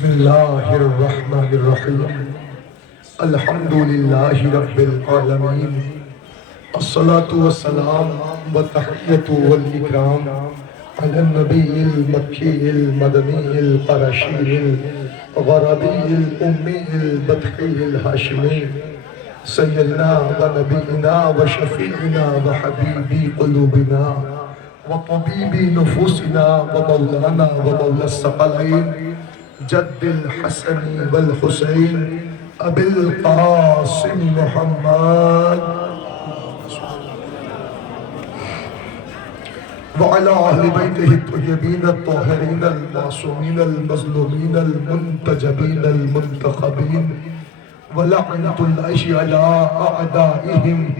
بسم الله الرحمن الرحيم الحمد لله رب العالمين الصلاة والسلام والتحية والإكرام على النبي المكي المدني القرشي الغربي الأمي البطحي الهاشمي سيدنا ونبينا وشفيعنا وحبيب قلوبنا وطبيب نفوسنا ومولانا ومولى الثقلين جد الحسن والحسين أبي القاسم محمد وعلى أهل بيته الطيبين الطاهرين المعصومين المظلومين المنتجبين المنتخبين ولعنة الله على أعدائهم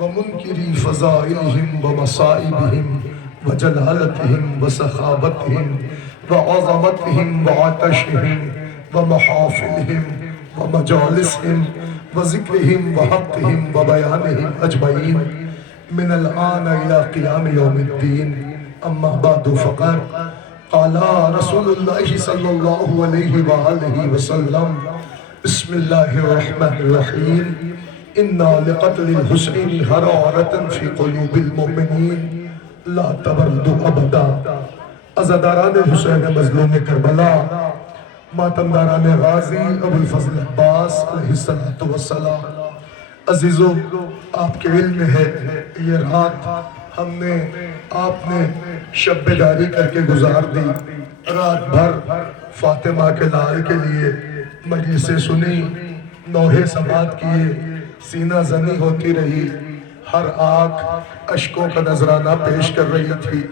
ومنكري فضائلهم ومصائبهم وجلالتهم وسخاوتهم وعظمتهم وعطشهم ومحافلهم ومجالسهم وذكرهم وحقهم وبيانهم أجمعين من الآن إلى قيام يوم الدين أما بعد فقد قال رسول الله صلى الله عليه وآله وسلم بسم الله الرحمن الرحيم إنا لقتل الحسين حرارة في قلوب المؤمنين لا تبرد أبدا عزاداران حسین مظلوم کربلا ماتمداران غازی ابو الفضل عباس علیہ السلام عزیزو آپ کے علم ہے یہ رات ہم نے آپ نے شب بیداری کر کے گزار دی رات بھر فاطمہ کے لال کے لیے مجلسیں سنی نوحے سماعت کیے سینہ زنی ہوتی رہی ہر آنکھ اشکوں کا نذرانہ پیش کر رہی تھی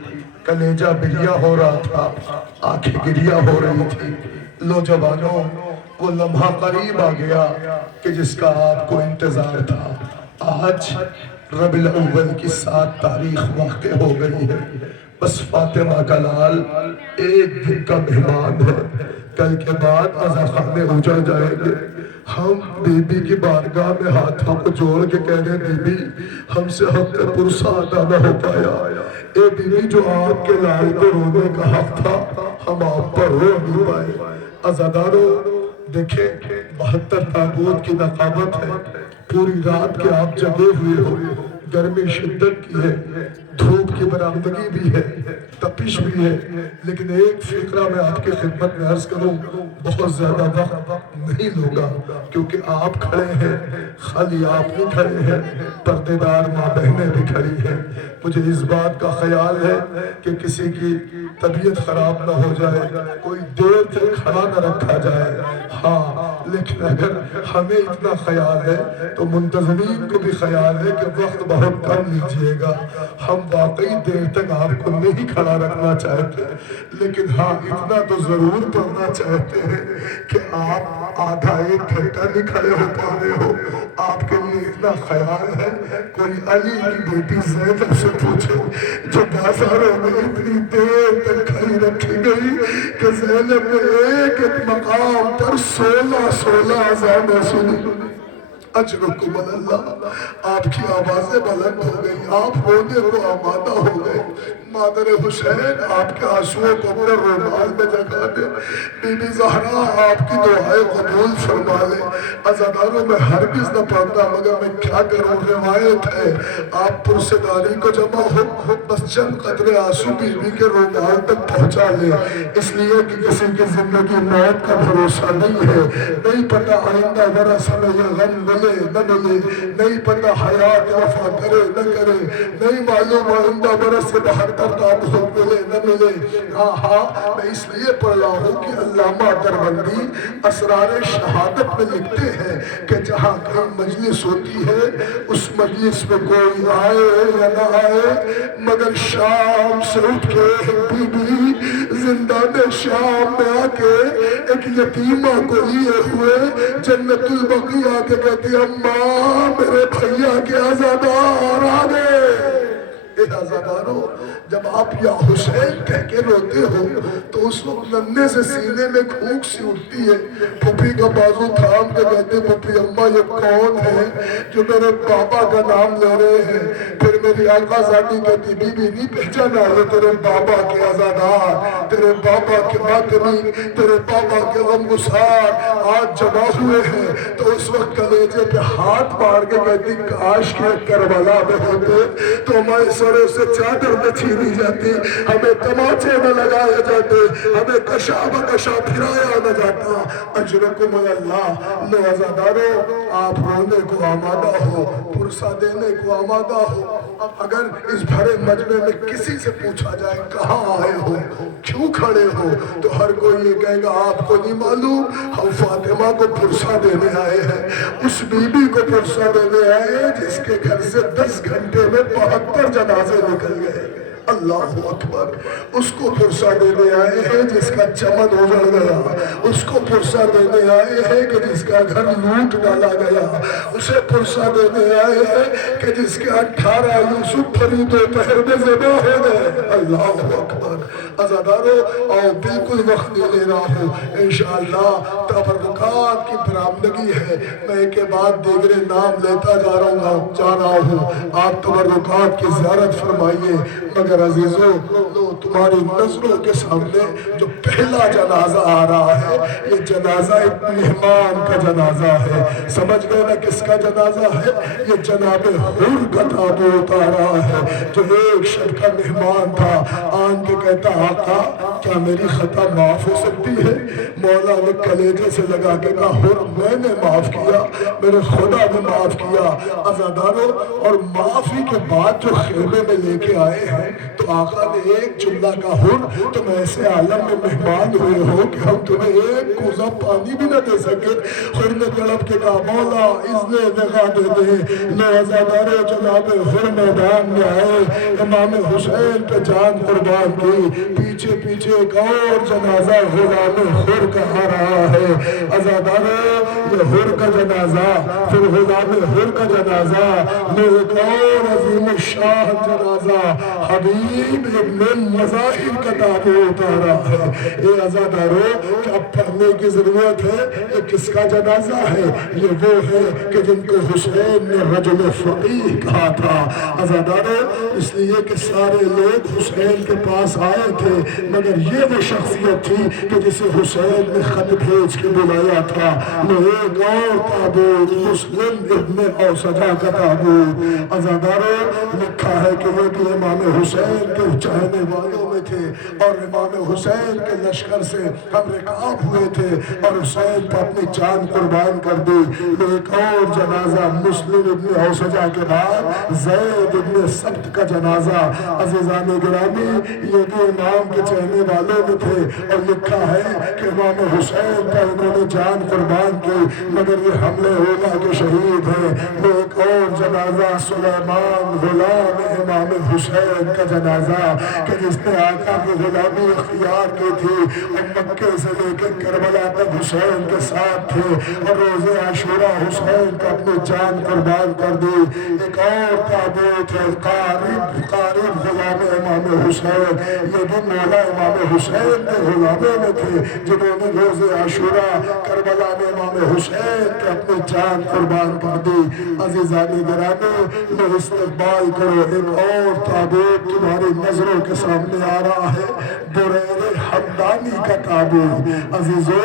کلیجہ بلیا ہو رہا تھا آنکھیں گریا ہو رہی تھی لو جوانوں وہ لمحہ قریب آ گیا کہ جس کا آپ کو انتظار تھا آج ربیع الاول کی 7 تاریخ واقع ہو گئی ہے بس فاطمہ کا لال ایک دن کا مہمان ہے کل کے بعد عزا خانے اجڑ جائیں گے ہم بی بی کی بارگاہ میں ہاتھوں کو جوڑ کے کہہ رہے بی بی ہم سے حق پرسہ ادا نہ ہو پایا اے بی بی جو آپ کے لال کو رونے کا حق تھا ہم آپ پر رو نہیں پائے عزاداروں دیکھیں 72 تابوت کی نقابت ہے پوری رات کے آپ جگے ہوئے ہو گرمی شدت کی ہے دھوپ کی برآمدگی بھی ہے تپش بھی ہے لیکن ایک فقرہ میں آپ کی خدمت میں عرض کروں بہت زیادہ وقت نہیں لوگا کیونکہ آپ کھڑے ہیں خالی آپ نہیں کھڑے ہیں پردے دار ماں بہنیں بھی کھڑی ہیں مجھے اس بات کا خیال ہے کہ کسی کی طبیعت خراب نہ ہو جائے کوئی دیر تک کھڑا نہ رکھا جائے ہاں لیکن اگر ہمیں اتنا خیال ہے تو منتظمین کو بھی خیال ہے کہ وقت بہت کم لیجئے گا ہم واقعی دیر تک آپ کو نہیں کھڑا رکھنا چاہتے لیکن ہاں اتنا تو ضرور پڑھنا چاہتے ہیں کہ آپ آدھا 1 گھنٹہ نہیں کھڑے ہو پا رہے ہو آپ کے لیے اتنا خیال ہے کوئی علی کی بیٹی زینب سے پوچھے جو بازاروں میں اتنی دیر تک کھڑی رکھی گئی کہ زینب نے ایک مقام پر 16 اذانیں سنی اجرکم اللہ آپ کی آوازیں بلند ہو گئی آپ ہونے کو آمادہ ہو گئے مادر حسین آپ کے آنسوؤں کو اپنے رومال میں جگا دے بی بی زہرا آپ کی دعائیں قبول فرما لے عزاداروں میں ہرگز نہ پڑھتا مگر میں کیا کروں روایت ہے آپ پرسداری کو جمع ہو بس چند قطرے آنسو بی بی کے رومال تک پہنچا لے اس لیے کہ کسی کی زندگی موت کا بھروسہ نہیں ہے نہیں پتہ آئندہ ورث ہمیں یہ غم ملے نہ ملے نہیں پتہ حیات وفا کرے نہ کرے نہیں معلوم آئندہ برس سے 72 تابوت ملے نہ ملے ہاں میں اس لیے پڑھ رہا ہوں کہ علامہ دربندی اسرار شہادت میں لکھتے ہیں کہ جہاں کہیں مجلس ہوتی ہے اس مجلس میں کوئی آئے یا نہ آئے مگر شام سے اٹھ کے بی بی زندان شام میں آ کے ایک یتیمہ کو لیے ہوئے جنت البقیع آ کے کہتی اماں میرے بھیا کے عزادار آ گئے اے عزادارو، جب آپ یا حسین کہہ کے روتے ہو تو اس وقت ننے سے سینے میں کھوک سی اٹھتی ہے، پھپھی کا بازو تھام کے کہتے پھپھی اماں یہ کون ہے جو میرے بابا کا نام لے رہے ہیں؟ پھر میری آقا ذاتی کہتی بی بی نہیں پہچانا ہے تیرے بابا کے عزادار، تیرے بابا کے ماتمی، تیرے بابا کے غمگسار آج جمع ہوئے ہیں۔ تو اس وقت کلیجے پہ ہاتھ مار کے کہتی کاش کے کربلا میں ہوتے تو ہمارے سروں سے چادر نہ چھینی جاتی، ہمیں تماچے نہ لگائے جاتے، ہمیں کشا بکشا پھرایا نہ جاتا۔ اجرکم اللہ۔ لو عزادارو، آپ رونے کو آمادہ ہو، پرسہ دینے کو آمادہ ہو۔ اب اگر اس بھرے مجمع میں کسی سے پوچھا جائے کہاں آئے ہو، کیوں کھڑے ہو، تو ہر کوئی یہ کہے گا آپ کو نہیں معلوم ہم فاطمہ کو پرسہ دینے آئے ہیں، اس بی بی کو پرسہ دینے آئے ہیں جس کے گھر سے 10 گھنٹے میں 72 جنازے نکل گئے۔ اللہ اکبر۔ اس کو پرسہ دینے آئے ہیں جس کا چمن اجڑ گیا، اس کو پرسہ دینے آئے ہیں کہ جس کا گھر لوٹ ڈالا گیا، اسے پرسہ دینے آئے ہیں کہ جس کے 18 یوسف پھری دوپہر میں ذبح ہو گئے۔ اللہ اکبر۔ عزادارو اور بالکل وقت نہیں لے رہا ہوں، انشاءاللہ تبرکات کی برآمدگی ہے، میں ایک کے بعد دیگرے نام لیتا جا رہا ہوں، آپ تبرکات کی زیارت فرمائیے۔ مگر عزیزو، تمہاری نظروں کے سامنے جو پہلا جنازہ آ رہا ہے یہ جنازہ ایک مہمان کا جنازہ ہے۔ سمجھ گئے نا کس کا جنازہ ہے؟ یہ جناب حر کا تابوت آ رہا ہے جو ایک شب کا مہمان تھا، آن کے کہتا آقا کیا میری خطا معاف ہو سکتی ہے؟ مولا نے کلیجے سے لگا کے کہا حر میں نے معاف کیا، میرے خدا نے معاف کیا۔ عزادارو، اور معافی کے بعد جو خیمے میں لے کے آئے ہیں تو آقا نے ایک جملہ کا حر تم ایسے عالم میں مہمان ہوئے ہو کہ ہم تمہیں ایک کوزہ پانی بھی نہ دے سکے۔ حر نے تڑپ کے کہا مولا اذن دغا دے دے۔ لو عزادارو، جناب حر میدان میں آئے، امام حسین پہ جان قربان کی، پیچھے پیچھے ایک اور جنازہ غلام حر کا آ رہا ہے۔ عزادارو، یہ حر کا جنازہ، پھر غلام حر کا جنازہ، ایک اور عظیم الشان جنازہ حبیب ابن مظاہر کا تابوت آ رہا ہے۔ یہ عزادارو کیا پڑھنے کی ضرورت ہے؟ یہ کس کا جنازہ ہے؟ یہ وہ ہے کہ جن کو حسین نے رجل فقیہ کہا تھا۔ عزادارو، اس لیے کہ سارے لوگ حسین کے پاس آئے تھے مگر یہ وہ شخصیت تھی کہ جسے حسین نے خط بھیج کے بلایا تھا۔ ایک اور تابوت، مسلم ابن اوسجہ کا تابوت۔ عزادارو، لکھا ہے کہ وہ بھی امام حسین کے چاہنے والوں میں تھے اور امام حسین کے لشکر سے ہم رکاب ہوئے تھے اور حسین پر اپنی جان قربان کر دی۔ ایک اور جنازہ مسلم ابن اوسجہ کے بعد زید ابن سبت کا جنازہ۔ عزیزان گرامی، یہ بھی امام کے چاہنے والوں میں تھے اور لکھا ہے کہ امام حسین پر انہوں نے جان قربان کی مگر یہ حملے ہوگا کہ شہید ہیں۔ ایک اور جنازہ سلیمان غلام امام حسین کا جنازہ کہ جس نے آقا کی غلامی اختیار کی تھی اور مکے سے لے کے کربلا تک حسین کے ساتھ تھے اور روز عاشورہ حسین کا اپنی جان قربان کر دی۔ ایک اور تابوت ہے قارب غلام امام حسین، یہ بھی مولا امام حسین کے غلاموں میں تھے جنہوں نے روز عاشورہ کربلا میں امام حسین کے اپنی جان قربان کر دی۔ عزیزانی گرامی، لو استقبال کرو، ایک اور تابوت تمہاری نظروں کے سامنے آ رہا ہے، بریر حمدانی کا تابوت۔ عزیزو،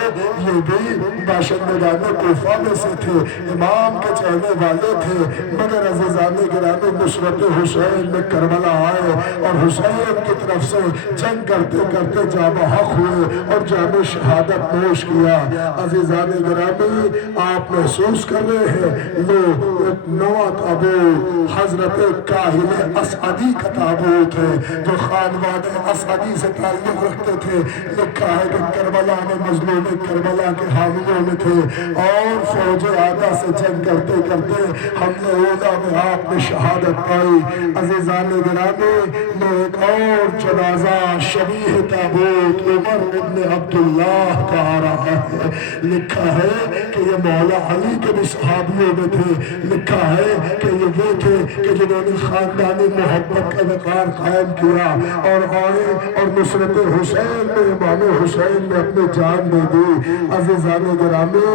یہ بھی باشندگان کوفہ میں سے تھے، امام کے چہنے والے تھے مگر عزیزان گرامی نصرت حسین میں کربلا آئے اور حسین کی طرف سے جنگ کرتے کرتے جاں بحق ہوئے اور جام شہادت نوش کیا۔ عزیزان گرامی، آپ محسوس کر رہے ہیں لو ایک نوا تابوت حضرت کاہل اسعدی کا تابوت ہے جو خانواد اسعدی سے تعلق رکھتے تھے لکھا ہے کہ کربلا میں مظلوم کربلا کے حامیوں میں تھے اور فوج آقا سے جنگ کرتے کرتے حملے اولا میں آپ نے شہادت پائی۔ عزیزان گرامی، میں ایک اور جنازہ شبیہ تابوت عمر ابن عبداللہ کا آ رہا ہے۔ لکھا ہے کہ یہ مولا علی کے بھی صحابیوں میں تھے، لکھا ہے کہ یہ وہ تھے کہ جنہوں نے خاندانی محبت کا وقار قائم کیا اور آئے اور نصرت حسین میں امام حسین نے اپنی جان دے دی۔ عزیزان گرامی،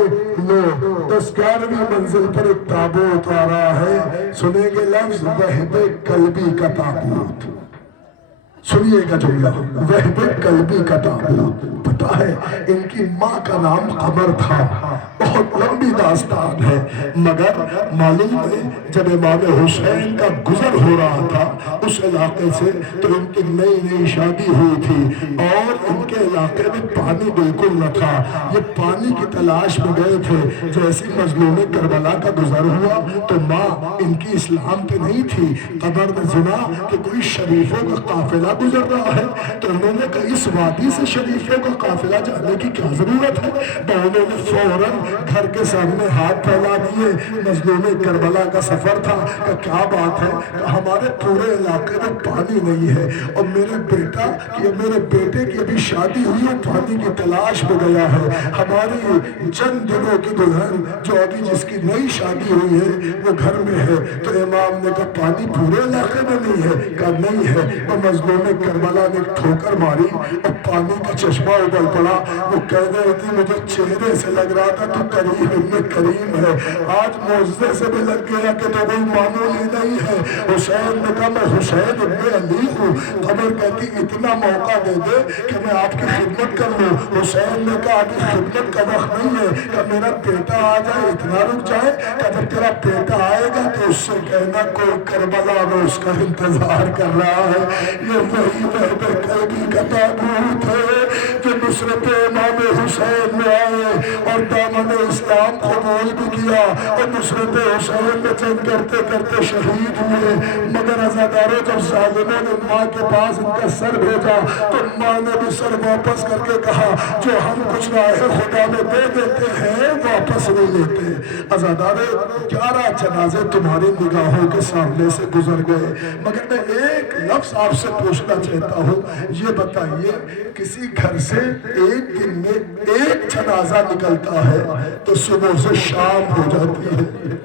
لو 11ویں منزل پر ایک تابوت آ رہا ہے، سنیں گے لفظ وہب قلبی کا تابوت۔ سنیے گا جملہ وہب قلبی کا تابوت۔ پتا ہے ان کی ماں کا نام قمر تھا، بہت لمبی داستان ہے، مگر معلوم ہے جب امام حسین کا گزر ہو رہا تھا اس علاقے سے تو ان کی نئی شادی ہوئی تھی اور ان کے علاقے میں پانی بالکل نہ تھا۔ یہ پانی کی تلاش میں گئے تھے، جیسی مظلوم کربلا کا گزر ہوا تو ماں ان کی اسلام پہ نہیں تھی، قبر میں سنا کہ کوئی شریفوں کا قافلہ گزر رہا ہے تو انہوں نے کہا اس وادی سے شریفوں کا قافلہ جانے کی کیا ضرورت ہے؟ انہوں نے فوراً گھر کے سامنے ہاتھ پھیلا دیے۔ مظلوم کربلا کا سفر تھا کہ کیا بات ہے، ہمارے پورے علاقے میں پانی نہیں ہے اور میرے بیٹے کی ابھی شادی ہوئی ہے، پانی کی تلاش میں گیا ہے، ہماری چند دنوں کی دلہن جو ابھی جس کی نئی شادی ہوئی ہے وہ گھر میں ہے۔ تو امام نے کہا پانی پورے علاقے میں نہیں ہے؟ کہا نہیں ہے۔ اور مظلوم کربلا نے ٹھوکر ماری اور پانی کا چشمہ ابل پڑا۔ وہ کہہ رہی تھی مجھے چہرے سے لگ رہا تھا تو کریم ابن کریم ہے، آج معجزے سے بھی لگ گیا کہ تو کوئی معمولی نہیں ہے۔ حسین نے کہا میں حسین ابن علی ہوں۔ قمر کہتی اتنا موقع دے دے کہ میں آپ کی خدمت کر لوں۔ حسین نے کہا ابھی خدمت کا وقت نہیں ہے، کہ میرا بیٹا آ جائے اتنا رک جائے، کہ جب تیرا بیٹا آئے گا تو اس سے کہنا کوئی کربلا میں اس کا انتظار کر رہا ہے۔ یہ وہی وہب قلبی کا تابوت ہے جو نصرت امام حسین میں آئے اور دامن اسلام قبول بھی کیا اور نصرت حسین میں جنگ کرتے کرتے شہید ہوئے۔ مگر عزاداروں جب ظالموں نے ماں کے پاس ان کا سر بھیجا تو ماں نے بھی سر واپس کر کے کہا جو ہم کچھ راہ خدا میں دے دیتے ہیں واپس نہیں لیتے۔ عزادارے 11 جنازے تمہاری نگاہوں کے سامنے سے گزر گئے، مگر میں ایک لفظ آپ سے پوچھنا چاہتا ہوں، یہ بتائیے کسی گھر سے ایک دن میں ایک جنازہ نکلتا ہے تو صبح سے شام ہو جاتی ہے۔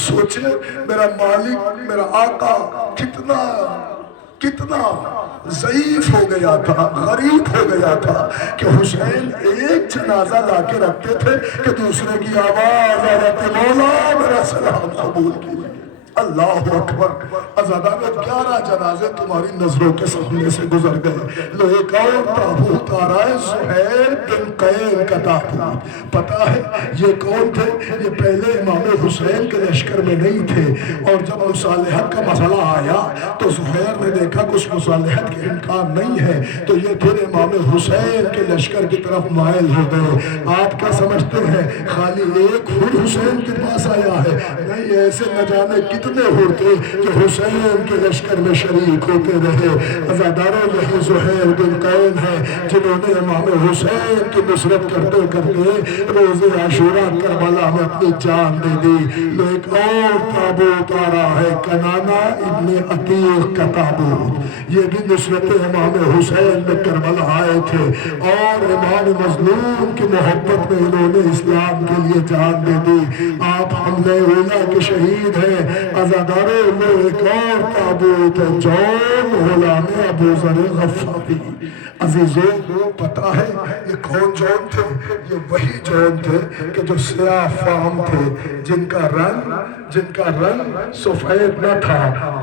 سوچیں میرا مالک میرا آقا کتنا ضعیف ہو گیا تھا، غریب ہو گیا تھا کہ حسین ایک جنازہ لا کے رکھتے تھے کہ دوسرے کی آواز آ رہتی مولا میرا سلام قبول کیجیے۔ اللہ اکبر۔ عزادارے 11 جنازے تمہاری نظروں کے سامنے سے گزر گئے۔ لو ایک اور تابوت آ رہا ہے، زہیر بن قین کا تابوت۔ پتا ہے یہ کون تھے؟ یہ پہلے امام حسین کے لشکر میں نہیں تھے اور جب مصالحت کا مسئلہ آیا تو زہیر نے دیکھا کہ اس مصالحت کے امکان نہیں ہے تو یہ پھر امام حسین کے لشکر کی طرف مائل ہو گئے۔ آپ کیا سمجھتے ہیں خالی ایک ہر حسین کے پاس آیا ہے؟ نہیں، ایسے نہ جانے کتنے ہوتے جو حسین کے لشکر میں شریک ہوتے رہے۔ عزاداروں یہی زہیر بن قین ہے جنہوں نے امام حسین کی نصرت کرتے کرتے روز عاشوراء کربلا میں اپنی جان دے دی۔ ایک اور تابوت آ رہا ہے، کنانہ ابن عتیق کا تابوت۔ یہ بھی نصرت امام حسین میں کربلا آئے تھے اور امام مظلوم کی محبت میں انہوں نے اسلام کے لیے جان دے دی۔ آپ حملہ اولا کے شہید ہیں۔ عزاداروں میں ایک اور تابوت ہے، جون غلام ابو ذر غفاری۔ عزیزوں پتا ہے یہ کون جون تھے؟ یہ وہی جون تھے کہ جو سیاہ فام تھے، جن کا رنگ سفید نہ تھا،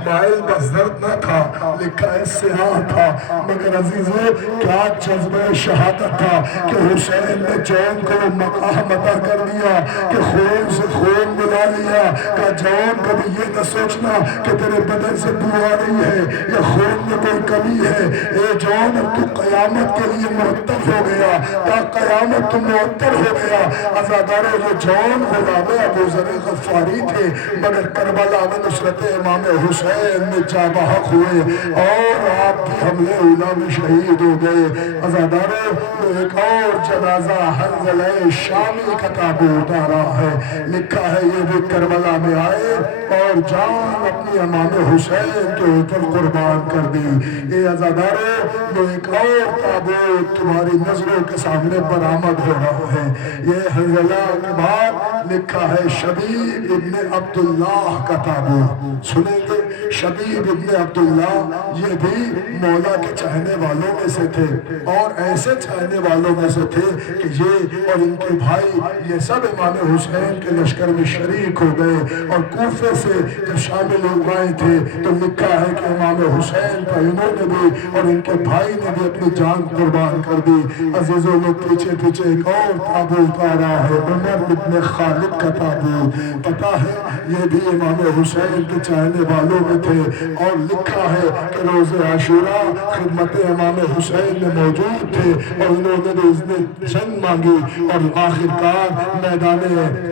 مائل بزرد نہ تھا، لکھا ہے سیاہ تھا۔ مگر عزیزوں کیا جذبہ شہادت تھا کہ حسین نے جون کو مقام عطا کر دیا کہ خون سے خون ملا لیا، کہ جون کبھی یہ نہ سوچنا کہ تیرے بدن سے بو آ رہی ہے یا خون میں کوئی کمی ہے. اے جان تو قیامت کے لیے معطل ہو گیا، تا قیامت تو معطل ہو گیا. عزادارو یہ جان غلام ابو ذر غفاری تھے، مگر کربلا میں نصرت امام حسین میں جاں بحق ہوئے اور آپ بھی حملے اولا میں شہید ہو گئے. عزادارو ایک اور جنازہ حنظلہ شامی کا تابوت آ رہا ہے، لکھا ہے یہ بھی کربلا میں آئے اور جان اپنی امام حسین کے اوپر قربان کر دی. اے عزادارو یہ ایک اور تابوت تمہاری نظروں کے سامنے برآمد ہو رہا ہے. یہ حنظلہ کے بعد لکھا ہے شبیب ابن عبداللہ کا تابوت. سنیں گے شبیب ابن عبداللہ یہ بھی مولا کے چاہنے والوں میں سے تھے اور ایسے چاہنے والوں میں سے تھے کہ یہ اور ان کے بھائی یہ سب امام حسین کے لشکر میں شریک ہو گئے اور کوفے سے جب شامل ہو گئے تھے تو لکھا ہے کہ امام حسین کا انہوں نے بھی اور ان کے بھائی نے بھی اپنی جان قربان کر دی. عزیزوں نے پیچھے پیچھے ایک اور تابوت آ رہا ہے، عمر ابن خالد کا تابوت. پتا ہے یہ بھی امام حسین کے چاہنے والوں میں تھے اور لکھا ہے کہ روز عاشورہ خدمت امام حسین میں موجود تھے اور انہوں نے بھی اذن جنگ مانگی اور آخر کار میدان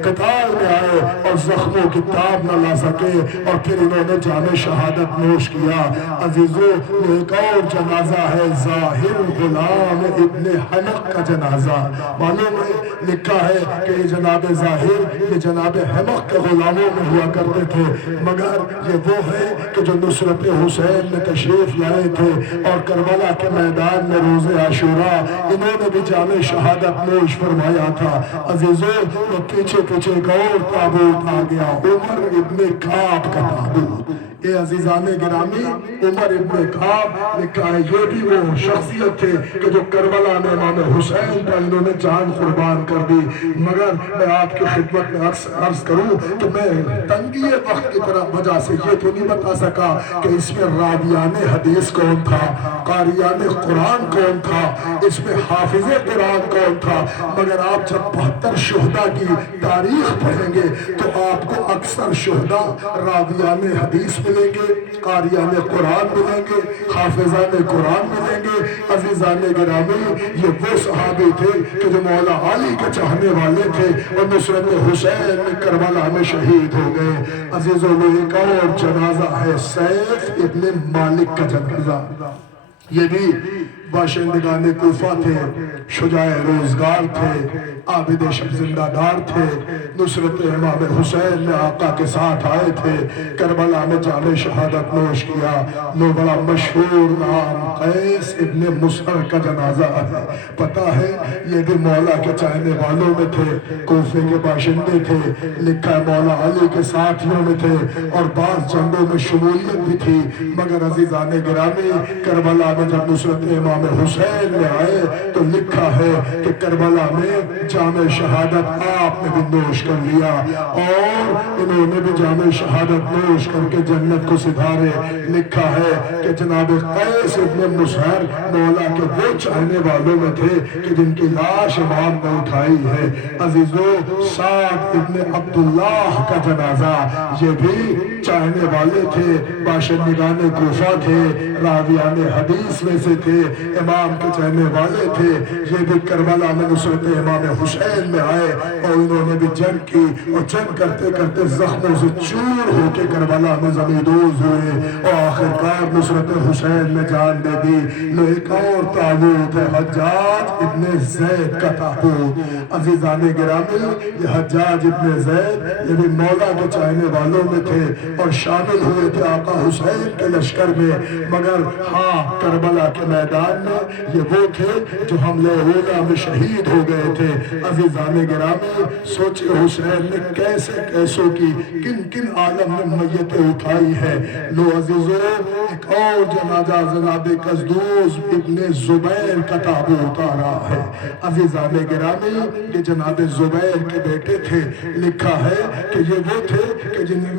قتال میں آئے اور زخموں کی تاب نہ لا سکے اور پھر انہوں نے جام شہادت نوش کیا. عزیزو ایک اور جنازہ ہے ظاہر غلام ابن حنق کا جنازہ. معلوم ہے لکھا ہے کہ یہ جناب ظاہر یہ جناب حنق کے غلاموں میں ہوا کرتے تھے، مگر یہ وہ ہے کہ جو نصرت حسین میں تشریف لائے تھے اور کربلا کے میدان میں روز عاشورہ انہوں نے بھی جام شہادت نوش فرمایا تھا. عزیزو وہ پیچھے پیچھے ایک اور تابوت آ گیا، عمر ابن کعب کا تابوت. اے عزیزان گرامی عمر ابن کعب لکھا ہے یہ بھی وہ شخصیت تھے کہ جو کربلا میں امام حسین پر انہوں نے جان قربان کر دی. مگر میں آپ کی خدمت میں عرض کروں کہ میں تنگی وقت کی طرح وجہ سے یہ تو نہیں بتا سکا کہ اس میں راویان حدیث کون تھا، قاریان قرآن کون تھا، اس میں حافظ قرآن کون تھا. مگر آپ جب 72 شہداء کی تاریخ پڑھیں گے تو آپ کو اکثر شہداء راویان حدیث ملیں گے، قاریان قرآن ملیں گے، حافظان قرآن ملیں گے. عزیزان گرامی یہ وہ صحابی تھے کہ جو مولا علی کے چاہنے والے تھے اور نصرت حسین میں کربلا میں شہید ہو گئے. عزیزوں میں ایک اور جنازہ ہے سیف ابن مالک کا جنازہ. یہ بھی باشندگان کوفہ تھے، شجاع روزگار تھے، عابد شب زندہ دار تھے، نصرت امام حسین میں آقا کے ساتھ آئے تھے، کربلا میں جام شہادت نوش کیا. لو بڑا مشہور نام قیس ابن مسہر کا جنازہ ہے. پتا ہے یہ بھی مولا کے چاہنے والوں میں تھے، کوفے کے باشندے تھے. لکھا ہے مولا علی کے ساتھیوں میں تھے اور بعض جنگوں میں شمولیت بھی تھی. مگر عزیزان گرامی کربلا میں جب نصرت امام حسین میں آئے تو لکھا ہے کہ کربلا میں جام شہادت آپ نے بھی نوش کر لیا اور انہوں نے بھی جام شہادت نوش کر کے جنت کو سدھارے. لکھا ہے کہ جناب قیس ابن مسہر مولا کے وہ چاہنے والوں میں تھے کہ جن کی لاش امام نے اٹھائی ہے. عزیزو سعد ابن عبداللہ کا جنازہ یہ بھی چاہنے والے تھے، باشندگان کوفہ تھے، راویان حدیث میں سے تھے، امام کے چاہنے والے تھے. یہ بھی کربلا میں نصرت امام حسین میں آئے اور انہوں نے بھی جنگ کی اور جنگ کرتے کرتے زخموں سے چور ہو کے کربلا میں زمیندوز ہوئے اور آخرکار نصرت حسین میں جان دے دی. لو ایک اور تابوت ہے حجاج ابن زید کا تابوت. عزیزان گرامی یہ حجاج ابن زید یہ بھی مولا کے چاہنے والوں میں تھے اور شامل ہوئے تھے آقا حسین کے لشکر میں. مگر ہاں کربلا کے میدان میں یہ وہ تھے جو حملے اولا میں شہید ہو گئے تھے. عزیزان گرامی سوچے حسین نے کیسے کیسوں کی کن کن عالم میں میتیں اٹھائی ہے. لو عزیزو ایک اور جنازہ جناب قزدوز ابن زبیر کا تابوت آ رہا ہے. عزیزان گرامی یہ جناب زبیر کے بیٹے تھے. لکھا ہے کہ یہ وہ تھے کہ جنہوں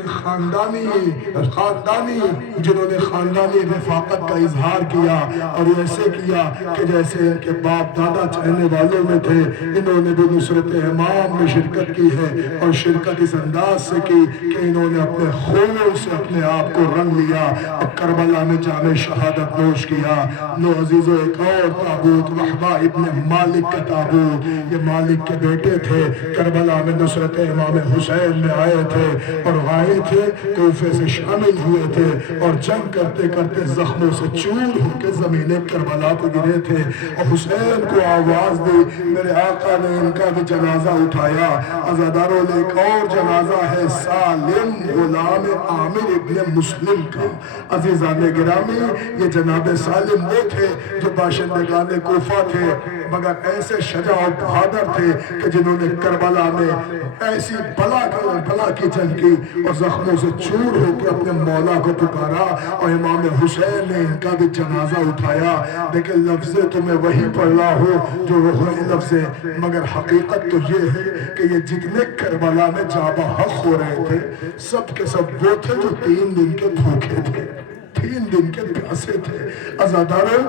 نے خاندانی رفاقت کا اظہار کیا اور ایسے کیا کہ جیسے ان کے باپ دادا چاہنے والوں میں تھے. انہوں انہوں نے بھی نصرت امام میں شرکت کی ہے، اور شرکت اس انداز سے کی کہ انہوں نے اپنے خون سے اپنے آپ کو رنگ لیا اور کربلا میں جام شہادت نوش کیا۔ لو عزیزو ایک اور تابوت، وحبہ ابن مالک کا تابوت، یہ مالک کے بیٹے تھے، کربلا میں نصرت امام حسین میں آئے تھے اور آئے تھے کوفے سے شامل ہوئے تھے، اور جنگ کرتے کرتے زخموں سے چور ہو کے زمین کربلا پہ گرے تھے، اور حسین کو آواز دی، میرے آقا نے ان کا بھی جنازہ اٹھایا۔ عزاداروں نے ایک اور جنازہ ہے سالم غلام عامر ابن مسلم کا۔ عزیزان گرامی، یہ جناب سالم وہ تھے جو باشندگان کوفہ تھے، مگر ایسے شجاع و بہادر تھے کہ جنہوں نے کربلا میں ایسی بلا کی جنگ کی اور زخموں سے چور ہو کے اپنے مولا کو پکارا، اور امام حسین نے ان کا بھی جنازہ اٹھایا۔ لیکن لفظ تو میں وہی پڑھ رہا ہوں جو روح لفظ ہے، مگر حقیقت تو یہ ہے کہ یہ جتنے کربلا میں جاں بحق ہو رہے تھے، سب کے سب وہ تھے جو 3 دن کے بھوکے تھے، 3 دن کے پیاسے تھے۔ عزاداروں،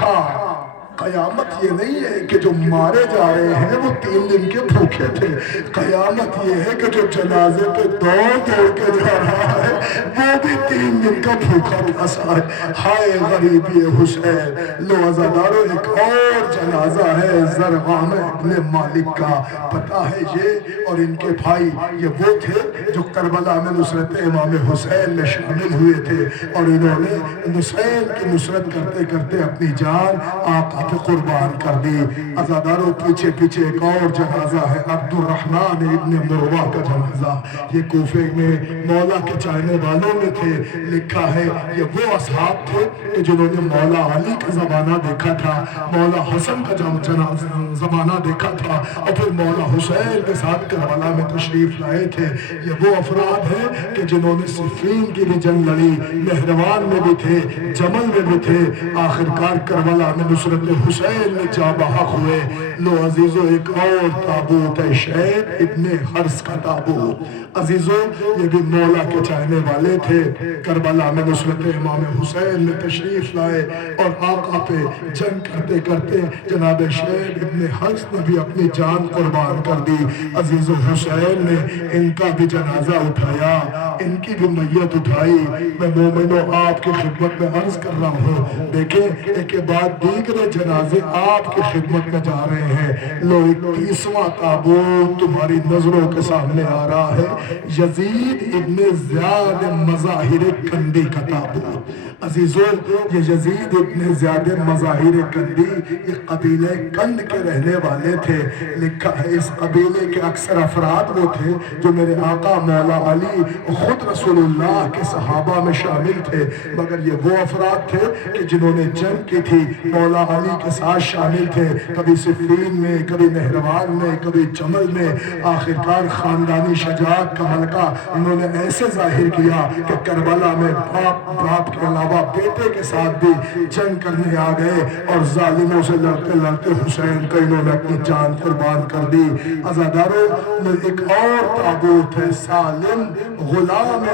ہاں، قیامت یہ نہیں ہے کہ جو مارے جا رہے ہیں وہ 3 دن کے بھوکے تھے، قیامت یہ ہے کہ جو جنازے پہ دوڑ کے جا رہا ہے وہ بھی 3 دن کا بھوکا پیاسا ہے۔ ہائے غریبی حسین۔ لو عزاداروں، ایک اور جنازہ ہے زرغام ابن مالک کا، پتہ ہے یہ اور ان کے بھائی یہ وہ تھے جو کربلا میں نصرت امام حسین میں شامل ہوئے تھے، اور انہوں نے حسین کی نصرت کرتے کرتے اپنی جان آقا پہ قربان کر دی۔ عزاداروں، پیچھے پیچھے ایک اور جنازہ ہے عبد الرحمن ابن مروہ کا جنازہ۔ یہ کوفے میں مولا کے چاہنے والوں میں تھے۔ لکھا ہے یہ وہ اصحاب تھے کہ جنہوں نے مولا علی کا زمانہ دیکھا تھا، مولا حسن کا زمانہ دیکھا تھا، اور پھر مولا حسین کے ساتھ کربلا میں تشریف لائے تھے۔ یہ وہ افراد ہیں کہ جنہوں نے صفین کی بھی جنگ لڑی، نہروان میں بھی تھے، جمل میں بھی تھے، آخرکار کربلا میں نصرت حسین میں جاں بحق ہوئے۔ لو عزیزو، ایک اور تابوت ہے شیب ابن حرس کا تابوت۔ عزیزو، یہ بھی مولا کے چاہنے والے تھے، کربلا میں نصرت امام حسین میں تشریف لائے، اور آقا پہ جنگ کرتے کرتے جناب شیب ابن حرس نے بھی اپنی جان قربان کر دی۔ عزیزو، حسین نے ان کا بھی جنازہ اٹھایا، ان کی بھی میت اٹھائی۔ میں مومنوں آپ کی خدمت میں عرض کر رہا ہوں، دیکھیں ایک کے بعد دیگر جنازے آپ کی خدمت میں جا رہے ہیں۔ لو، 31واں تابوت تمہاری نظروں کے سامنے آ رہا ہے، یزید ابن زیاد مظاہر کندی کا تابوت۔ عزیزوں، یہ یزید ابن زیاد مظاہر کندی یہ قبیلہ کند کے رہنے والے تھے۔ لکھا ہے اس قبیلے کے اکثر افراد وہ تھے جو میرے آقا مولا علی خود رسول اللہ کے صحابہ میں شامل تھے، مگر یہ وہ افراد تھے کہ جنہوں نے جنگ کی تھی، مولا علی کے ساتھ شامل تھے، کبھی صفین میں، کبھی نہروان میں، کبھی جمل میں۔ آخرکار خاندانی شجاعت کا ملکہ انہوں نے ایسے ظاہر کیا کہ کربلا میں باپ کے علاوہ بیٹے کے ساتھ بھی جنگ کرنے آ گئے، اور ظالموں سے لڑتے لڑتے حسین کو انہوں نے اپنی جان قربان کر دی۔ عزاداروں، ایک اور تابوت ہے سالم غلام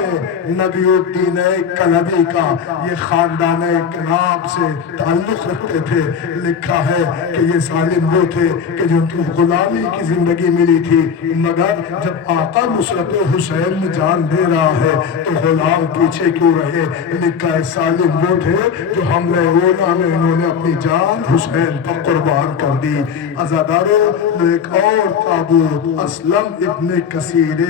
نبی الدین کلبی کا، یہ خاندان کناب سے تعلق رکھتے تھے۔ لکھا ہے کہ یہ سالم وہ تھے کہ جن کی غلامی کی زندگی ملی تھی، مگر جب آقا نصرت حسین میں جان دے رہا ہے تو غلام پیچھے کیوں رہے۔ لکھا ہے سالم وہ تھے جو حملہ اولا میں انہوں نے اپنی جان حسین پر قربان کر دی۔ عزاداروں، ایک اور تابوت اسلم ابن کثیر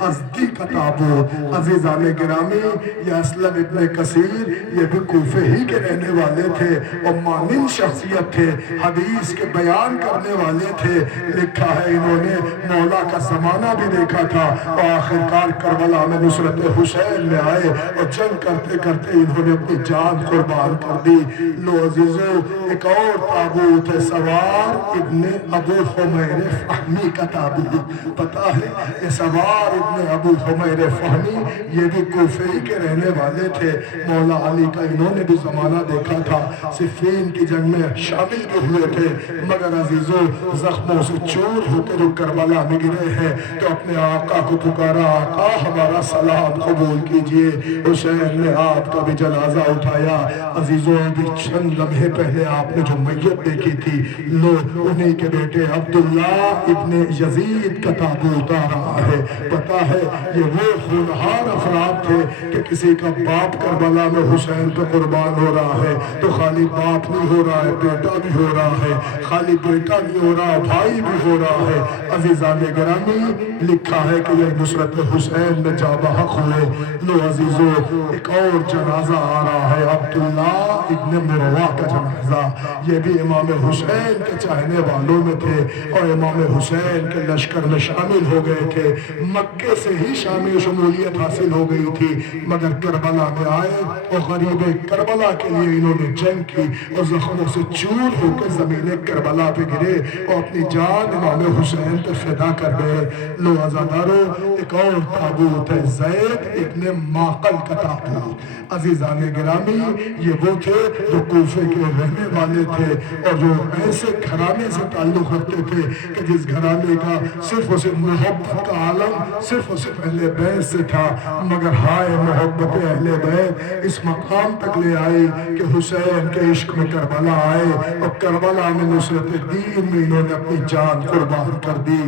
ازدی کا تابوت۔ عزیزان گرامی، یہ اسلم ابن کثیر یہ بھی کوفے ہی کے رہنے والے تھے، اور مانند شخصیت تھے، حدیث کے بیان کرنے والے تھے۔ لکھا ہے انہوں نے مولا کا زمانہ بھی دیکھا تھا، اور آخرکار کربلا میں نصرت حسین میں آئے، اور جنگ کرتے کرتے انہوں نے اپنی جان قربان کر دی۔ لو عزیزو، ایک اور تابوت ہے سوار ابن ابو حمیر فہمی کا تابوت۔ پتہ ہے یہ سوار ابن ابو حمیر فہمی یہ بھی کوفے ہی کے رہنے والے تھے، مولا علی کا انہوں نے بھی زمانہ دیکھا تھا، صفین کی جنگ میں شامل بھی ہوئے تھے، مگر عزیزو زخموں سے چور ہو کے جو کربلا میں گرے ہیں تو اپنے آقا کو پکارا، آقا ہمارا سلام قبول کیجئے۔ حسین نے آپ کا بھی جنازہ اٹھایا۔ عزیزو ابھی چند لمحے پہلے آپ نے جو میت دیکھی تھی، لو انہی کے بیٹے عبداللہ ابن یزید کا تابوت آ رہا ہے۔ پتا ہے یہ وہ خونہار افراد تھے کہ کسی کا باپ کربلا میں حسین پہ قربان ہو رہا ہے تو خالی باپ نہیں ہو رہا ہے، بیٹا بھی ہو رہا ہے، خالی بیٹا نہیں ہو رہا، بھائی بھی ہو رہا ہے۔ عزیزان گرامی لکھا ہے کہ یہ نصرت حسین میں جا بحق ہوئے۔ لو عزیزو ایک اور جنازہ آ رہا ہے، عبداللہ ابن مروہ کا جنازہ۔ یہ بھی امام حسین کے چاہنے والوں میں تھے اور امام حسین کے لشکر میں شامل ہو گئے تھے، مکے سے ہی شامل شمولیت حاصل ہو گئی تھی، مگر کربلا میں آئے اور غریب کربلا کے لیے انہوں نے جنگ کی اور زخموں سے چور ہو کے زمین کربلا پہ گرے اور اپنی جان امام حسین پہ فدا کر گئے۔ لو عزادارو ایک اور تابوت ہے، زید ابن معقل کا تابوت۔ عزیزان گرامی یہ وہ تھے جو کوفے کے رہنے والے تھے اور جو ایسے گھرانے سے تعلق رکھتے تھے کہ جس گھرانے کا صرف اور صرف محبت کا عالم صرف اور صرف اہل بیت سے تھا، مگر ہائے محبت اہل بیت اس مقام تک لے آئی کہ حسین کے عشق میں کربلا آئے اور کربلا میں نصرت دین میں انہوں نے اپنی جان قربان کر دی۔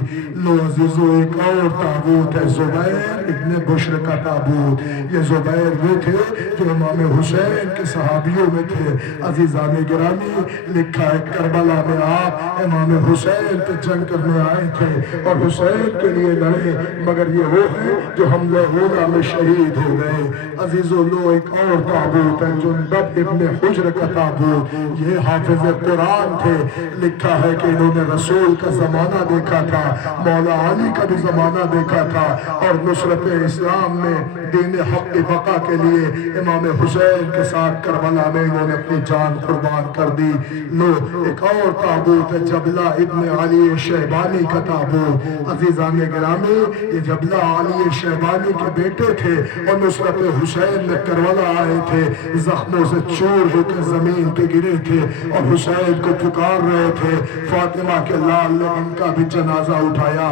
لو عزیزو ایک اور تابوت ہے، زبیر ابن بشر کا تابوت۔ یہ زبیر وہ تھے جو امام حسین کے صحابیوں میں تھے۔ عزیزان گرامی لکھا ہے کربلا میں آپ امام حسین پہ جنگ کرنے آئے تھے اور حسین کے لیے لڑے، مگر یہ وہ ہے جو حملہ اولا میں شہید ہو گئے۔ عزیزو لو ایک اور تابوت ہے، جندب ابن حجر کا تابوت۔ یہ حافظ قرآن تھے، لکھا ہے کہ انہوں نے رسول کا زمانہ دیکھا تھا، مولا علی کا بھی زمانہ دیکھا تھا اور نصرت اسلام میں دین حق کی بقا کے لیے امام حسین کے ساتھ کربلا میں انہوں نے اپنی جان قربان کر دی۔ لو ایک اور تابوت ہے، جبلہ ابن علی شیبانی کا تابوت۔ عزیزان گرامی یہ جبلہ علی شیبانی کے بیٹے تھے اور نصرت حسین میں کربلا آئے تھے، زخموں سے چور ہو کے زمین پہ گرے تھے اور حسین کو پکار رہے تھے۔ فاطمہ کے لال نے ان کا بھی جنازہ اٹھایا۔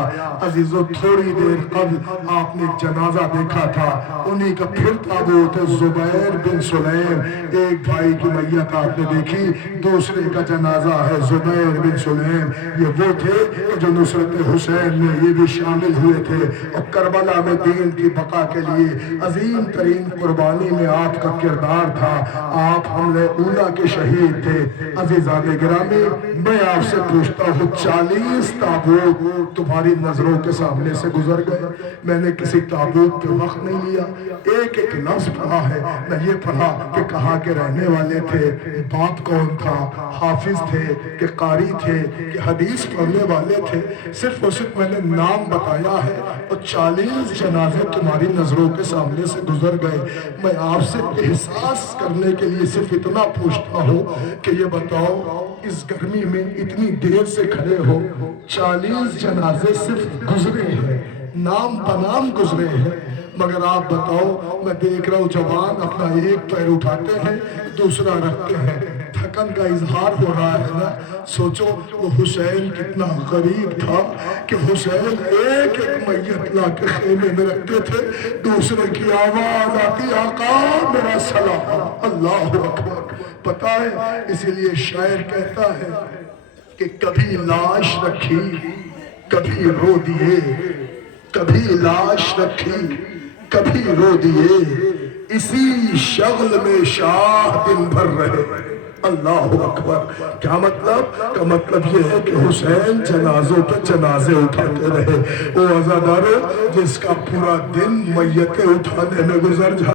عزیزو تھوڑی دیر قبل آپ نے جنازہ دیکھا تھا، انہی کا پھر تابوت ہے، زبیر بن سلیم۔ ایک بھائی کی میت آپ نے دیکھی، دوسرے کا جنازہ ہے زبیر بن سلیم۔ یہ وہ تھے جو نصرت حسین میں یہ بھی شامل ہوئے تھے اور کربلا میں دین کی بقا کے لیے عظیم ترین قربانی میں آپ کا کردار تھا۔ آپ حملہ اولا کے شہید تھے۔ عزیزان گرامی میں آپ سے پوچھتا ہوں 40 تابوت تمہاری نظروں کے سامنے سے گزر گئے، میں نے کسی تابوت پہ وقت نہیں لیا، ایک ایک لفظ پڑھا ہے۔ میں یہ پڑھا کہ کہاں کے رہنے والے تھے، باپ کون تھا، حافظ تھے کہ قاری تھے کہ حدیث پڑھنے والے تھے، صرف اور صرف میں نے نام بتایا ہے اور 40 جنازے تمہاری نظروں کے سامنے سے گزر گئے۔ میں آپ سے احساس کرنے کے لیے صرف اتنا پوچھتا ہوں کہ یہ بتاؤ اس گرمی میں اتنی دیر سے کھڑے ہو، 40 جنازے صرف گزرے ہیں، نام بنام گزرے ہیں، مگر آپ بتاؤ میں دیکھ رہا ہوں جوان اپنا ایک پیر اٹھاتے ہیں دوسرا رکھتے ہیں، تھکن کا اظہار ہو رہا ہے نا۔ سوچو وہ حسین کتنا غریب تھا کہ حسین ایک ایک میت لا کے خیمے میں رکھتے تھے، دوسرے کی آواز آتی آقا میرا سلام، اللہ اکبر۔ پتہ ہے اسی لیے شاعر کہتا ہے کہ کبھی لاش رکھی کبھی رو دیے، کبھی لاش رکھی کبھی رو دیے، اسی شغل میں شاہ دن بھر رہے، اللہ اکبر۔ کیا مطلب؟ کا مطلب یہ ہے کہ حسین جنازوں پہ جنازے اٹھاتے رہے۔ وہ عزادارو جس کا پورا دن میتیں اٹھانے میں گزر جاتا